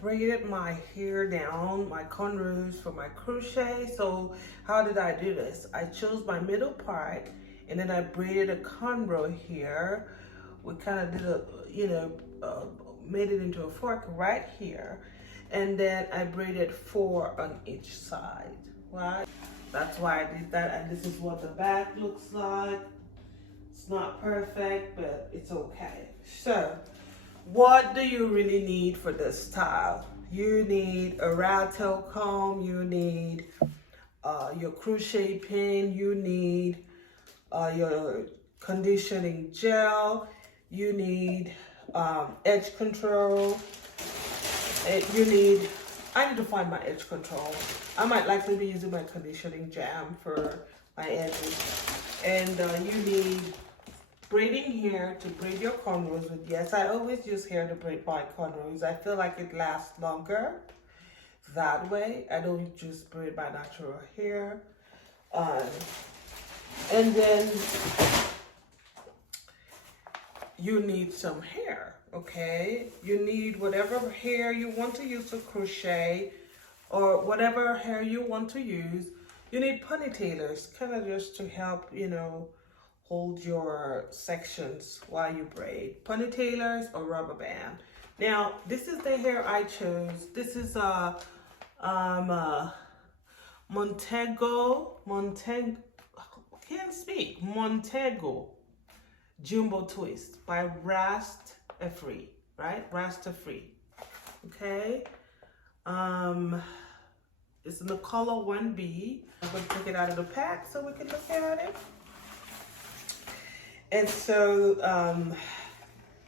braided my hair down, my cornrows for my crochet. So how did I do this? I chose my middle part and then I braided a cornrow here. We kind of did a, made it into a fork right here. And then I braided 4 on each side, right? That's why I did that. And this is what the back looks like. It's not perfect, but it's okay. So what do you really need for this style? You need a rat tail comb, you need your crochet pin, you need your conditioning gel, you need edge control, I need to find my edge control. I might likely be using my conditioning jam for my edges. And you need braiding hair to braid your cornrows with. Yes, I always use hair to braid my cornrows. I feel like it lasts longer that way. I don't just braid my natural hair. And then you need some hair, okay? You need whatever hair you want to use to crochet or whatever hair you want to use. You need ponytailers, kind of just to help, hold your sections while you braid. Ponytailers or rubber band. Now, this is the hair I chose. This is Montego Jumbo Twist by RastAfri, right? RastAfri, okay? It's in the color 1B. I'm going to take it out of the pack so we can look at it. And so,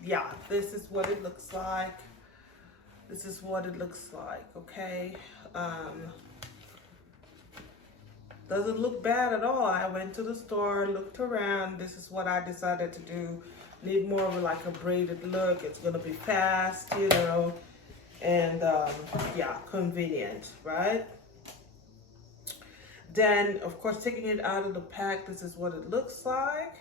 yeah, this is what it looks like. This is what it looks like, okay? Doesn't look bad at all. I went to the store, looked around. This is what I decided to do. Need more of like a braided look. It's gonna be fast, and yeah, convenient, right? Then, of course, taking it out of the pack, this is what it looks like.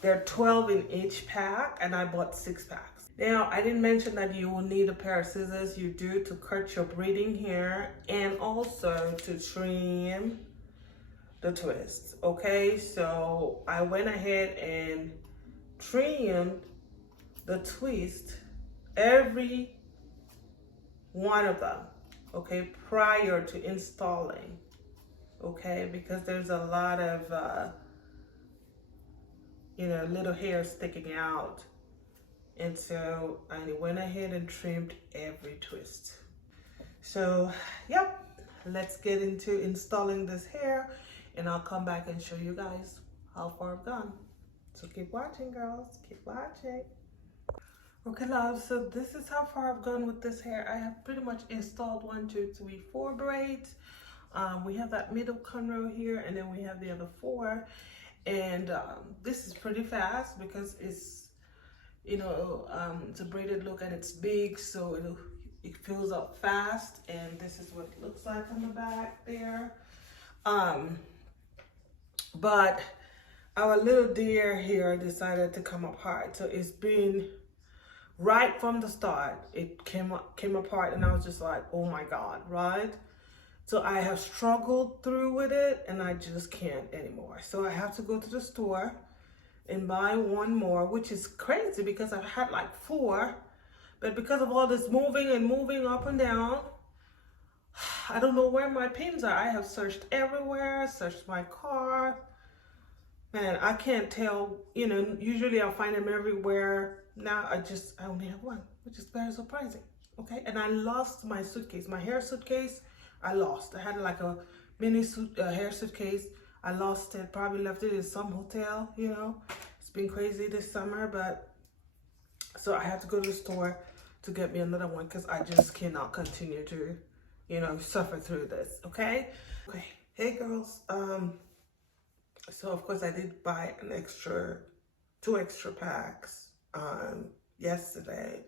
They're 12 in each pack, and I bought 6 packs. Now, I didn't mention that you will need a pair of scissors. You do, to cut your braiding hair and also to trim the twist, okay? So I went ahead and trimmed the twist, every one of them, okay, prior to installing, okay, because there's a lot of little hair sticking out, and so I went ahead and trimmed every twist. So yep, let's get into installing this hair, and I'll come back and show you guys how far I've gone. So keep watching, girls, keep watching. Okay, love, so this is how far I've gone with this hair. I have pretty much installed 1, 2, 3, 4 braids. We have that middle cornrow here, and then we have the other 4. And this is pretty fast because it's, it's a braided look and it's big, so it fills up fast. And this is what it looks like on the back there. But our little deer here decided to come apart. So it's been right from the start. It came apart, and I was just like, oh my God, right? So I have struggled through with it, and I just can't anymore. So I have to go to the store and buy 1 more, which is crazy because I've had like 4. But because of all this moving up and down, I don't know where my pins are. I have searched everywhere, searched my car. Man, I can't tell, usually I'll find them everywhere. Now I only have 1, which is very surprising, okay? And I lost my suitcase, my hair suitcase. I lost. I had like a mini hair suitcase. I lost it, probably left it in some hotel, It's been crazy this summer, but so I had to go to the store to get me another one because I just cannot continue to, suffer through this, okay? Okay, hey girls. So of course I did buy 2 extra packs yesterday,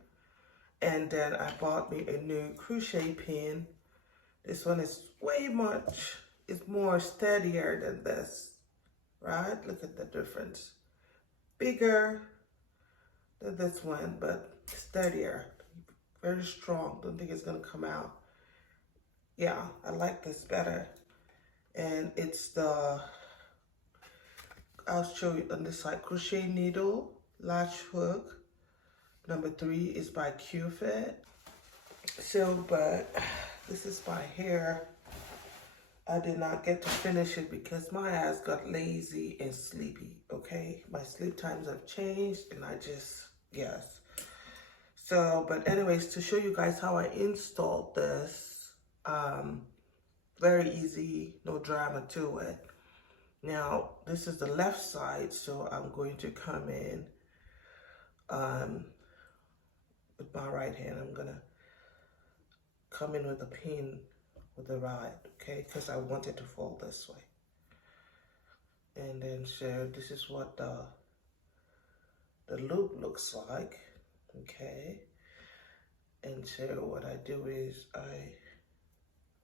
and then I bought me a new crochet pin. This one is it's more steadier than this, right? Look at the difference. Bigger than this one, but steadier. Very strong. Don't think it's gonna come out. Yeah, I like this better. And it's the, I'll show you on this side, crochet needle, latch hook. Number 3 is by Q-Fit. So, but this is my hair. I did not get to finish it because my ass got lazy and sleepy, okay? My sleep times have changed and I just, yes. So, but anyways, to show you guys how I installed this, very easy, no drama to it. Now, this is the left side, so I'm going to come in with my right hand. I'm gonna come in with a pin with the right, okay? Because I want it to fall this way. And then so this is what the loop looks like, okay? And so what I do is I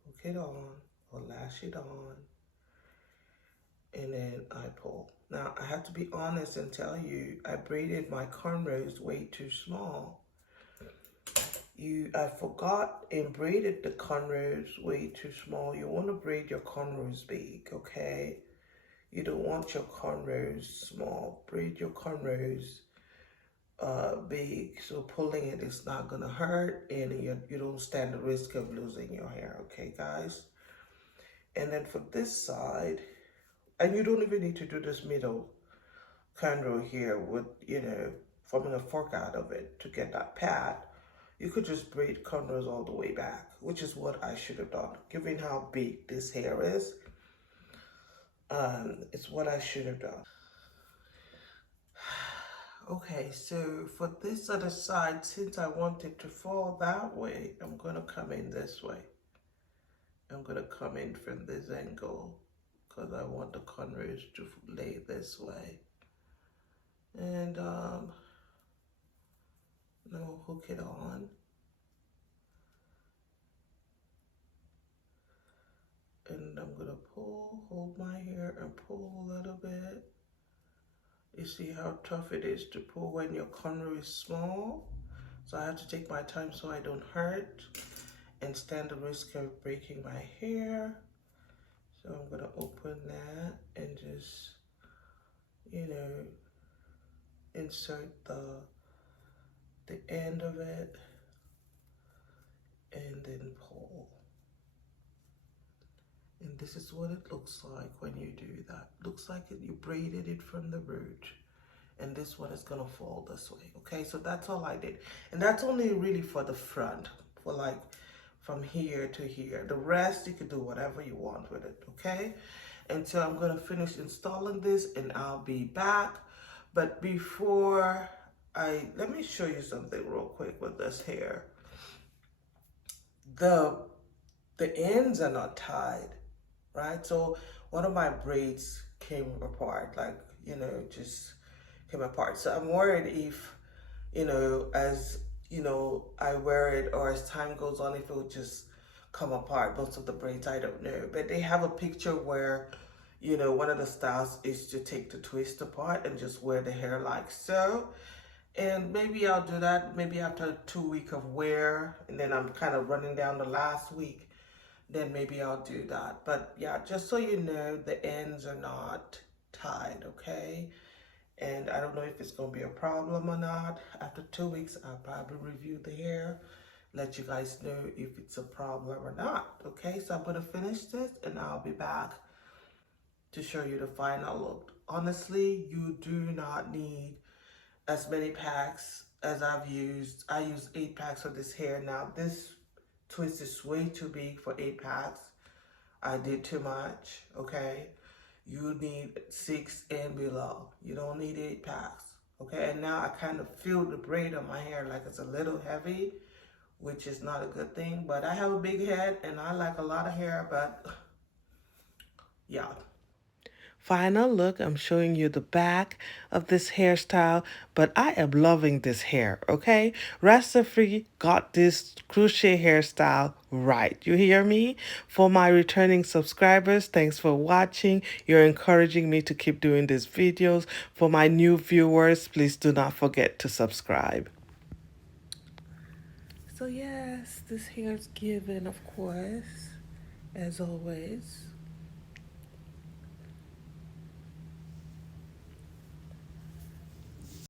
hook it on or lash it on, and then I pull. Now I have to be honest and tell you, I braided my cornrows way too small. I forgot and braided the cornrows way too small. You want to braid your cornrows big, okay? You don't want your cornrows small. Braid your cornrows big, so pulling it is not gonna hurt, and you don't stand the risk of losing your hair, okay, guys? And then for this side, and you don't even need to do this middle cornrow here with, you know, forming a fork out of it to get that pad. You could just braid cornrows all the way back, which is what I should have done. Given how big this hair is, it's what I should have done. Okay, so for this other side, since I want it to fall that way, I'm gonna come in this way. I'm gonna come in from this angle because I want the cornrows to lay this way. And now hook it on. And I'm gonna pull, hold my hair and pull a little bit. You see how tough it is to pull when your cornrow is small? So I have to take my time so I don't hurt and stand the risk of breaking my hair. So I'm gonna open that and just, you know, insert the end of it and then pull. And this is what it looks like when you do that. Looks like you braided it from the root. And this one is gonna fall this way, okay? So that's all I did. And that's only really for the front, for like from here to here. The rest, you can do whatever you want with it, okay? And so I'm gonna finish installing this and I'll be back. But before let me show you something real quick with this hair. The ends are not tied, right? So one of my braids came apart, like, you know, just came apart. So I'm worried if, you know, as, you know, I wear it or as time goes on, if it would just come apart. Most of the braids, I don't know. But they have a picture where, you know, one of the styles is to take the twist apart and just wear the hair like so. And maybe I'll do that maybe after 2 weeks of wear, and then I'm kind of running down the last week, then maybe I'll do that. But yeah, just so you know, the ends are not tied, okay? And I don't know if it's gonna be a problem or not. After 2 weeks, I'll probably review the hair, let you guys know if it's a problem or not, okay? So I'm gonna finish this and I'll be back to show you the final look. Honestly, you do not need as many packs as I've used. I use 8 packs for this hair. Now this twist is way too big for 8 packs. I did too much, okay? You need 6 and below. You don't need 8 packs, okay? And now I kind of feel the braid on my hair like it's a little heavy, which is not a good thing. But I have a big head and I like a lot of hair, but yeah. Final look, I'm showing you the back of this hairstyle, but I am loving this hair, okay? RastAfri got this crochet hairstyle right. You hear me? For my returning subscribers, thanks for watching. You're encouraging me to keep doing these videos. For my new viewers, please do not forget to subscribe. So yes, this hair is given, of course, as always.